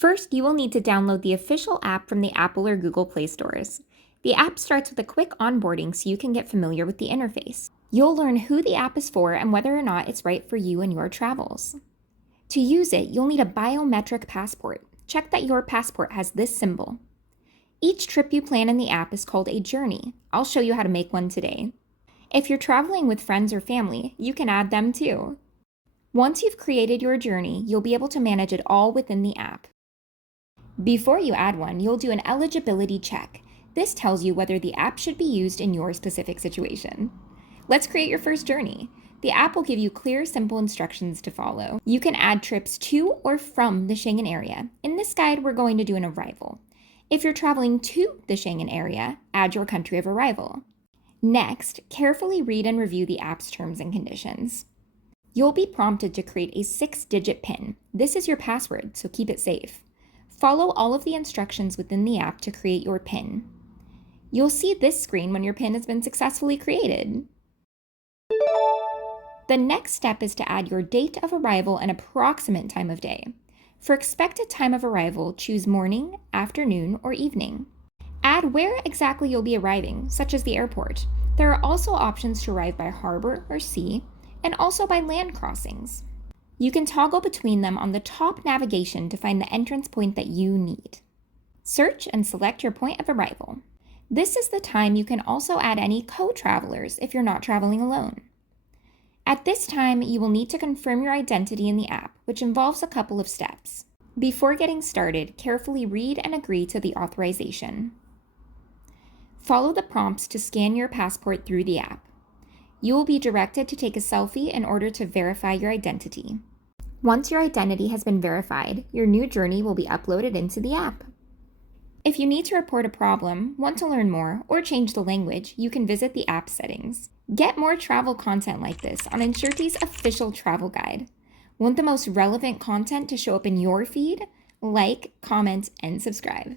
First, you will need to download the official app from the Apple or Google Play stores. The app starts with a quick onboarding so you can get familiar with the interface. You'll learn who the app is for and whether or not it's right for you and your travels. To use it, you'll need a biometric passport. Check that your passport has this symbol. Each trip you plan in the app is called a journey. I'll show you how to make one today. If you're traveling with friends or family, you can add them too. Once you've created your journey, you'll be able to manage it all within the app. Before you add one, you'll do an eligibility check. This tells you whether the app should be used in your specific situation. Let's create your first journey. The app will give you clear, simple instructions to follow. You can add trips to or from the Schengen area. In this guide, we're going to do an arrival. If you're traveling to the Schengen area, add your country of arrival. Next, carefully read and review the app's terms and conditions. You'll be prompted to create a 6-digit PIN. This is your password, so keep it safe. Follow all of the instructions within the app to create your PIN. You'll see this screen when your PIN has been successfully created. The next step is to add your date of arrival and approximate time of day. For expected time of arrival, choose morning, afternoon, or evening. Add where exactly you'll be arriving, such as the airport. There are also options to arrive by harbor or sea, and also by land crossings. You can toggle between them on the top navigation to find the entrance point that you need. Search and select your point of arrival. This is the time you can also add any co-travelers if you're not traveling alone. At this time, you will need to confirm your identity in the app, which involves a couple of steps. Before getting started, carefully read and agree to the authorization. Follow the prompts to scan your passport through the app. You will be directed to take a selfie in order to verify your identity. Once your identity has been verified, your new journey will be uploaded into the app. If you need to report a problem, want to learn more, or change the language, you can visit the app settings. Get more travel content like this on Insurti's official travel guide. Want the most relevant content to show up in your feed? Like, comment, and subscribe.